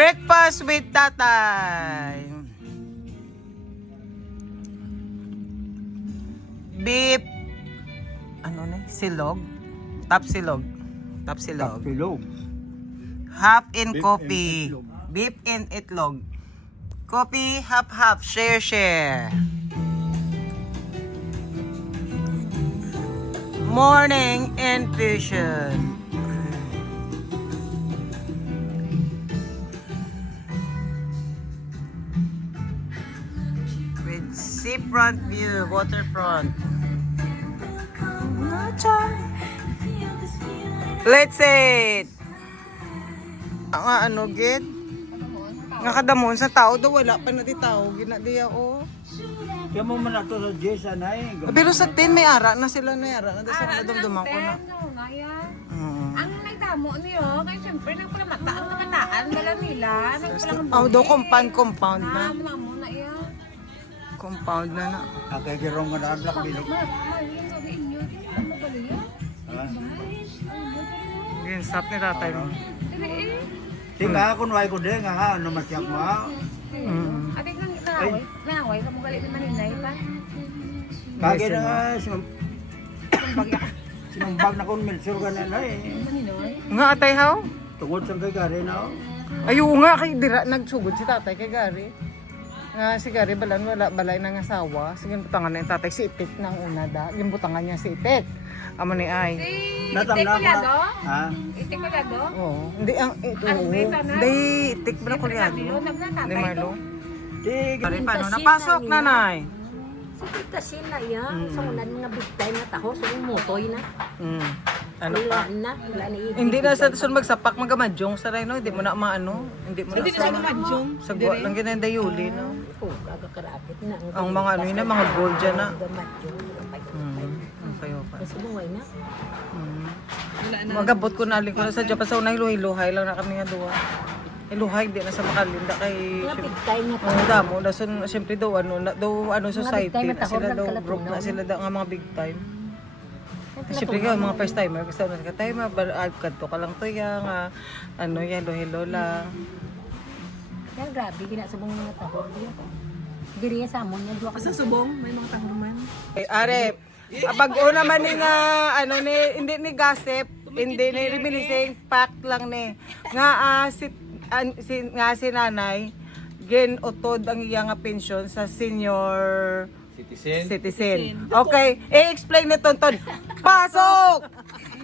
Breakfast with Tatay. Beef. Ano na? Silog? Top silog. Top silog. Pilog. Half in Beef coffee. and itlog. Beef and itlog. Coffee, half. Share. Morning infusion. With seafront view, waterfront. Let's eat! Ang ano, gid? Nga kadamon sa tao daw, wala pa na di tao. Ginadi ako. Kaya mo man ato sa Jess, anay. Pero sa 10 may ara na sila na ara. Na sa nadamdaman ko na. Ang nagdamo niyo, kaya siyempre nagpalamataan na kataan dala nila. Nagpalang Oh, daw compound na. mo na yan. Compound na na. Ang kay girong nga na black bilog. Mahalin sa inyo. Ano ba yan? Again, stop ni tatay mo. Dire eh. Tinga kung way ko din nga ano masyak mo. Ating nang nangaway ka mo galit ni Maninay pa. Kage na nga Bagya. sinumbag na kung milsur ka na eh. Maninoy. Nga atay how? Tungod sa kay gari na. Ayo nga kay dira nagsugod si tatay kay Gary. Nga si Gary balan wala balay nang asawa. Sige butangan na yung tatay si Itik nang una da. Yung butangan niya si Itik. Amo ni ay. Natangla ko. Itikulado? Ha? Itikulado? Oo. Hindi ang ito. Ang beta na? Hindi Itik ba na kulyado? Ni Marlo. Tig. Pare paano napasok nanay? Kita sila yan. Sa ulan nga big time na taho. So yung motoy na. Ano pa? Wala na Hindi na sa sun magsapak magamadyong sa no, hindi mo na maano, hindi mo na. Hindi na sa madyong. Sa guwa lang ginenda yuli no. Oh, gagakarapit na. Ang mga ano yun na mga gold dyan na. Gamatyo. Ang kayo pa. Kasi buhay na. Magabot ko na alin ko na sa Japan sa unay luhay lang na kami nga duwa. Luhay di na sa makalinda kay Mga big time na taho. ang damo na sun syempre daw ano society time na na sila tahor, daw nagkalatunaw, group na no? sila daw nga mga big time. Siyempre nga mga first timer kasi ano ka tayo kadto ka lang to ya nga ano yan hello lang. Kaya grabe, ginasabong mga taho. Diri sa amon niya. Sa subong, may mga tahurman. Are, pag una man ni nga, ano ni, hindi ni gossip, hindi ni reminiscing, fact lang ni. Nga, nga si nanay, utod ang iyang nga pensyon sa senior citizen. Okay, i-explain ni Tonton. Pasok!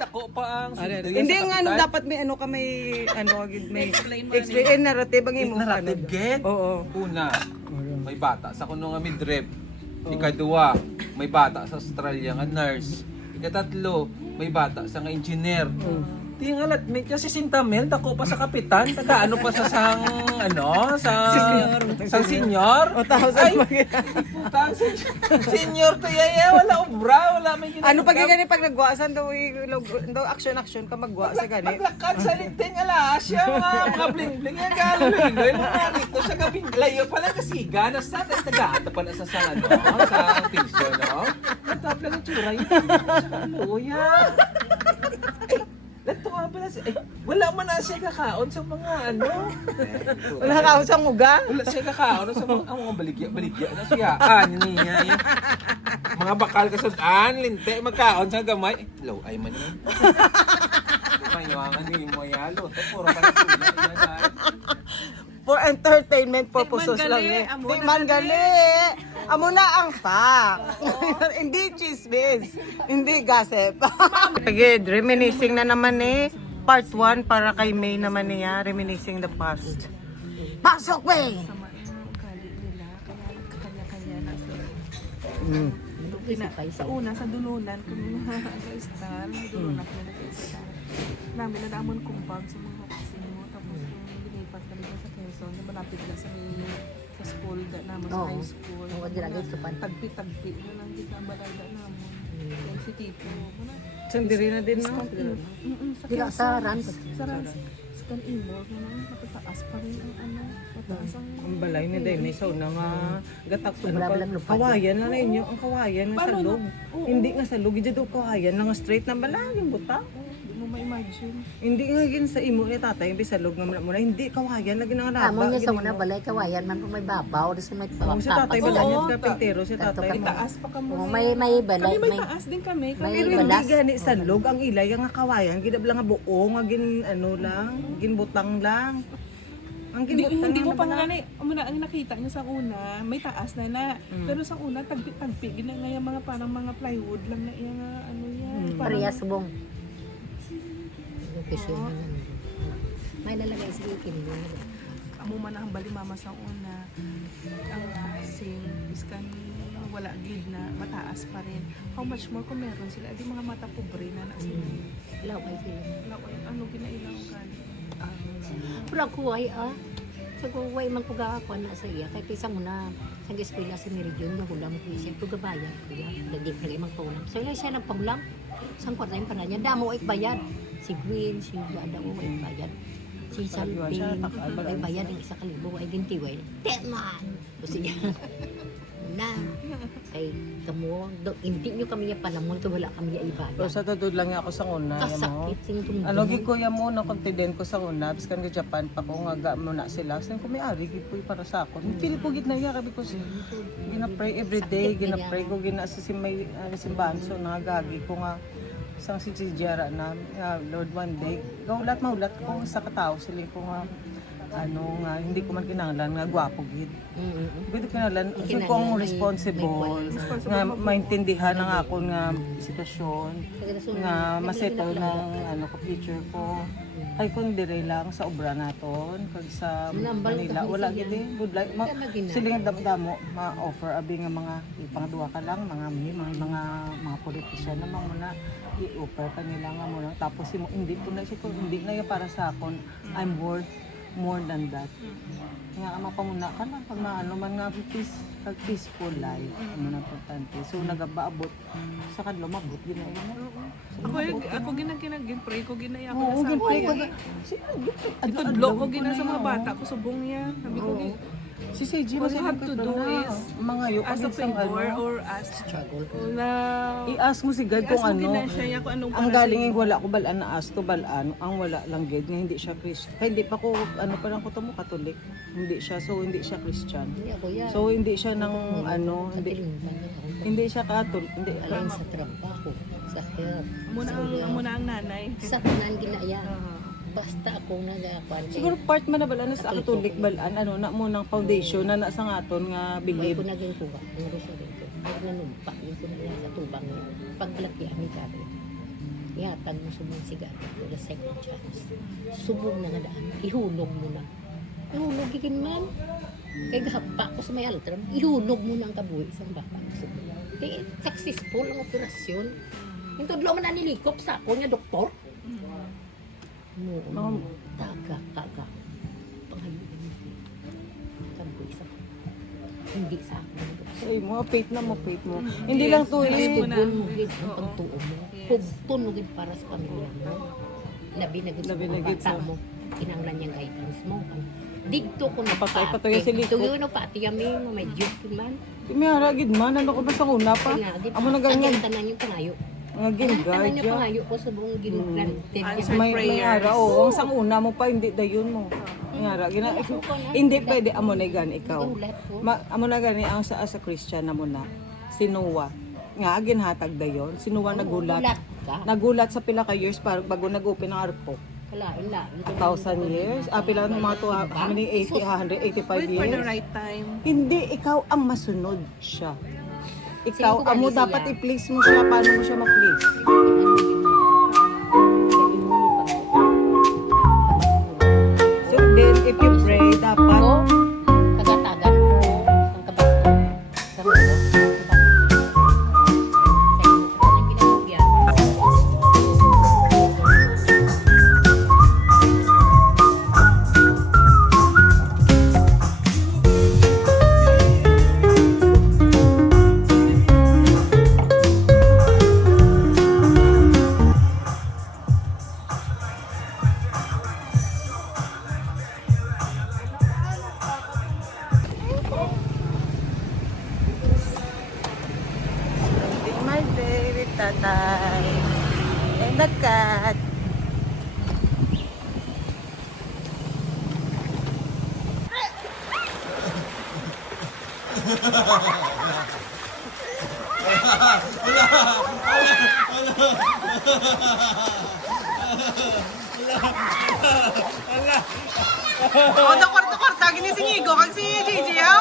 Dako pa ang Hindi nga ano dapat may ano ka may ano may explain narrative ang imo narrative get. Oo. Una, may bata sa kuno nga midrep. Ikaduwa, may bata sa Australia nga nurse. Ikatatlo, may bata sa nga engineer. Tingalat, may kasi sintamel, dako pa sa kapitan, taga ano pa sa sang, ano, sa senior. O thousand Ay, putang senior to yaya, wala obra, wala may ginagawa. ano pag gani pag nagwasan daw daw action ka magwa sa gani. Paglakad sa linting ala, siya mga bling-bling yung galoy. Mga dito sa gabing layo pa lang kasiga, nasa taga-ata pa na sa ano, sa piso, no? Natap lang yung tsura yun. Sa luya. Natuwa pala siya. Ay, wala man na siya kakaon sa mga ano. Wala ka sa muga. Wala siya kakaon sa mga baligya na siya. Niya. Mga bakal kasudaan, linte, magkaon sa gamay. Low, ay man yun. Mayuangan din mo yalo. Puro ka na sula. For entertainment purposes lang eh. Di man gali. Amo na ang fact. Hindi chismis. Hindi gossip. Sige, reminiscing na naman eh. Part 1 para kay May naman niya. Reminiscing the past. Pasok, May! Sa una, sa dulunan, kung naka-star, dulunan kami naka-star. Namin na damon compound sa mga kasino. Tapos yung binipat kami sa Quezon, na malapit na sa school, naman sa high school. Oo, diragay sa pan. Tagpi-tagpi na lang kita balada namin. Yan si Tito. Sandiri na din, no? Dila sa Rans. Sa Rans. Sa Kan-Imor, matataas pa rin ang ano. Mataas ang... Ang balay ni Dainay sa una nga gatak to Sobra na lang lupad. kawayan na rin yung ang kawayan nga sa log. Hindi nga sa log, hindi daw kawayan nga straight na balay yung buta. Di mo ma-imagine. Hindi nga gin sa imo ni tatay, yung bisalog nga muna hindi kawayan lagi nang Amo naraba. niya sa una balay kawayan man pa may babaw, di sa may Si tatay Oo, wala niya ta- kapitero si tatay. May taas pa ka mo. Oh, may balay, Kami may may taas din kami. may- Pero Kami hindi balas. gani sa log ang ilay nga kawayan, ginabla nga buo nga gin ano lang, ginbutang lang. Ang ginbutang Hindi mo na pa bala. nga muna ang nakita niyo sa una, may taas na. Pero sa una, tagpi gina nga yung mga parang mga plywood lang na yung ano yan. Parang, pareha subong. Location naman. May lalagay sa ikin. amo man ang bali mama sa una. Ang sing is kan wala gid na mataas pa rin. How much more kung meron sila? Di mga mata pobre na nasa Laway sila. ano ginailaw ka? Pero ako ay sa kuway man ko gakakwa na sa iya. Kahit isang muna sa eskwela sa Meridian, yung hulam ko siya. Ito gabayad ko yan. Lagi pa rin magpulang. So ilan siya ng pagulang. Isang kwarta yung para niya. Damo ay bayad. Si Gwen, si Gada o ay bayad. Si Salping, ay bayad ang isa kalibo. Ay gintiway. Teman! O siya. Na. Ay kamo, hindi nyo kami yung panamon to wala kami yung Pero ibayad. sa tudod lang ako sa una. mo. Kasakit sing tumulong. Ano gid ko ya mo na confident ko sa una, biskan ka Japan pa ko nga ga mo na sila. Sen ko may ari gid ko para sa ako. Feel ko gid na ya because gina pray every day, gina pray ko gina sa simay simbahan so nagagi ko nga isang sigsijara na Lord one day gaulat maulat ko sa katao sila ko nga ano nga hindi ko man kinahanglan nga gwapo gid. Pwede kinahanglan so ko ang responsible nga maintindihan ang ako nga sitwasyon nga masettle ng ano ko future ko. Ay kung dire lang sa obra naton kag sa Manila wala gid eh good life sila nga damo ma-offer abi nga mga ipangduwa ka lang mga politician namang muna i-offer kanila nga muna tapos hindi ko na siguro hindi na yung para sa akon I'm worth more than that. Nga mapamuna ka na pag maano man nga peaceful life ano na importante. So nagabaabot sa kadlo mabot gid na Ako ginagin pray ko ginaya ko Oo, na sa gid pray ko. Itudlo ko gina sa mga bata ko subong yan. Sabi ko Si Seiji What mas you have to do is mga yo as a favor or as na i-ask mo si God kung i-ask mo ano. gina siya kung anong Ang para galing sa- yung wala ko balaan na ask to balaan, ang wala lang gid nga hindi siya Christian. Kaya hindi pa ko ano pa lang ko mo Katolik. Hindi siya so hindi siya Christian. Hindi ako yan. So hindi siya ng ano, hindi siya Katolik, hindi Alin sa trabaho, sa health, muna ang nanay. sa tanan ginaya. Basta ako nagakuan. siguro part man na balaan sa Katolik balaan ano na mo ng foundation na nasa ngaton nga May ko believe. naging kuha. Ang gusto dito. Pag nanumpa, yung ko na sa tubang niya. Paglaki ang ikari. Ihatag mo subong sigaret for the second chance. Subong na nga daan. Ihulog mo na. Ihulog ikin man. Kaya gahapa ko sa may altram. Ihulog mo na ang kabuhi isang bata. Kaya successful ang operasyon. Yung tudlo man na nilikop sa ako niya, doktor. Noon, taga. Pangayuin mo. Kabuhi sa hindi sa akin. Ay mo faith na mo faith mo. Hindi lang to Yes, eh. mo na. Pagpun mo gid ang pagtuo mo. Pagpun mo gid para sa pamilya mo. Labi na gid sa Labi na mga gid bata sa- mo. Kinanglan niyang guidance mo. Dito ko na Patay-patay si Liko. Dito yun pati yami mo may Diyos man. Kumiyara gid man ano ko ba sa una pa. Kaya nga, Amo na ganyan. Ang tanan yung pangayo. Nga gin Ang tanan yung guard. pangayo ko sa buong granted. Answer May prayers. ara oo, ang sang una mo pa hindi dayon mo. Ngara gina hindi pwede amo na gani ikaw. Amo na gani ang sa as a Christian na mo na si Noah. Nga ginhatag dayon. Si Noah nagulat. ka. Nagulat sa pila ka years para bago nag-open ang arko. Kalain lang. 1,000 years. Pila ng mga how many 80, 185 Wait for the years. right time. Hindi ikaw ang masunod siya. Ikaw Sino amo ba sila? dapat i-please mo siya paano mo siya ma-please. So then if you pray dapat Ako, kagatagan ko ang kabasto sa mga my baby tatay and the cat. O, na kwarto-kwarta, ginisingigo kag si Gigi, ha?